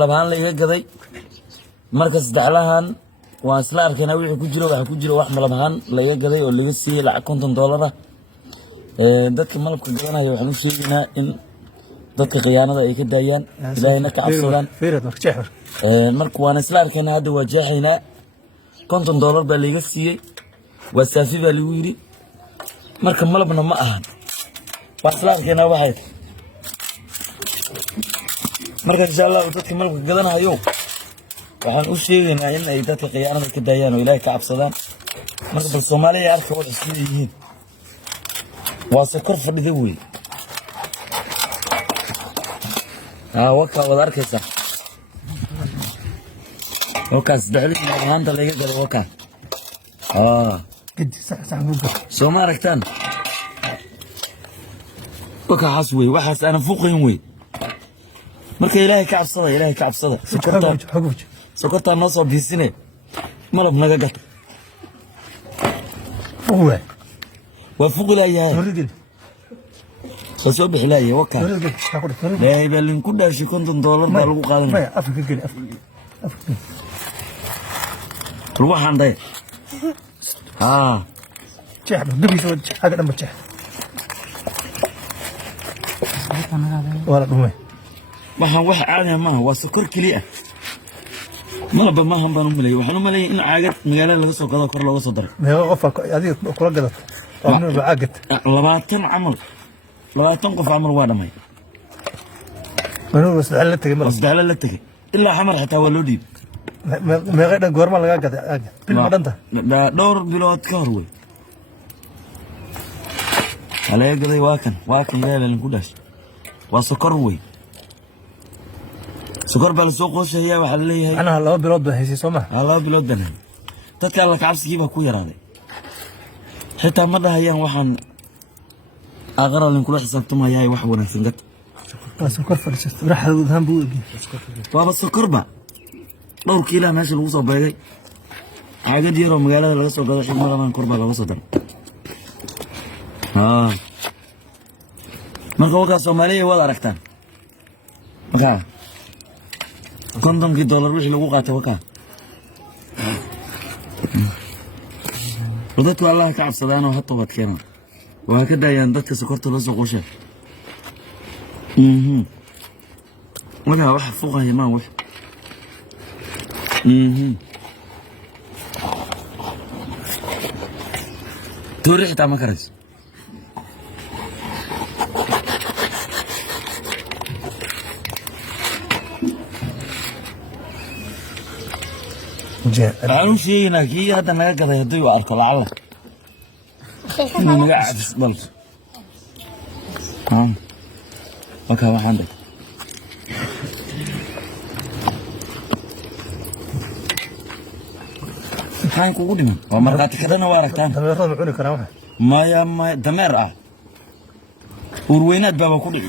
طبعا لا يقضي مركز دعلهان واسلار كان وحي كجيرو waxa ku jiro wax malabahan la yaqaday oo laga siiyay lacag $50 dadka malabka gadanayo waxaan u sheegaynaa in dadka khiyaanada ay ka daayaan ilaahayna ka cabsadaan marka waan islaar keen hadda wajaxayna $50 baa laga siiyay wasaafi baa lagu yiri marka malabna ma ahan waa islaar keen waxay marka insha Allah dadka malabka gadanayo waxaan u sheegaynaa in ay dadka khiyaanada ka daayaan oo ilaahay ka cabsadaan marka bal Soomaaliya arka wax isku yihiin waa sokor fadhida weey waka wada arkaysa wakaas daxlin maanta laga galo waka قد صح ممكن soo ma aragtaan waka xas weey waxaas ana fuqin weey marka ilaahay ka cabsada sokorta noo soo biisine malab naga gat هو وفوق لا يا سو بخلايه وكا لا يبقى لين كل شيء كنت $1 با لو قادن ما افك كده افك روح عندي جحد دبي سو حاجه دم جحد ولا دمي ما هو واحد عادي ما هو سكر كليه ما ما هم بانو ملي waxaan u maleeyay in caagad magaalada laga soo gado kor looga soo daray meeqa qof adiga kula gadad oo caagad 20 camal 20 qof camal waa dhamay manuu wasdal la tagay wasdal la tagay ilaa xamar xitaa waa loo dhiib meeqa dhan goorma laga gaday caagad bil ma dhanta dhowr bilood ka hor way alaga gaday waa kan leelan ku dhash waa sokor way سكر بالسوق هي وحل لي انا لو بلود هيسي سوما الله بلود بنا dadka la cabsigii ba ku yaraaday xitaa ma dhahayaan waxaan aqralan kula xisaabtamayaa wax wanaagsan gad سكر فرشت راح ذهب بو baba sokor ba dhowr kiilo meesha lagu soo beegay caagad yar oo magaalada laga soo gado xigmadahan kor baa laga soo daray marka waka Soomaaliya wada aragtaan marka $50 wixii lagu qaatay waka dadku Allah ka cabsadaan oo hatta wad keenan waa ka daayaan dadka sokorta la soo qooshay wala wax fuqahay ma wax torixta ma karas عارف شيء ناكي هذا ما قدر يدوي وعرك لعله ما قاعد بس اوكي ما عندك هاي كودنا ومرات كذا نواركتان دمير معوني كرامه ما يا ما دمير وروينات بابا كودي